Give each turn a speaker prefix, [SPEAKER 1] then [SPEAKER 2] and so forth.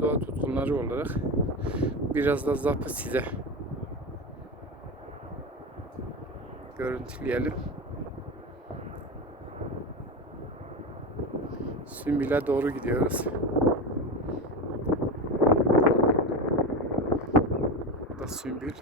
[SPEAKER 1] doğa tutkunları olarak biraz da zapı size görüntüleyelim. Sümbül'e doğru gidiyoruz. Bu da Sümbül.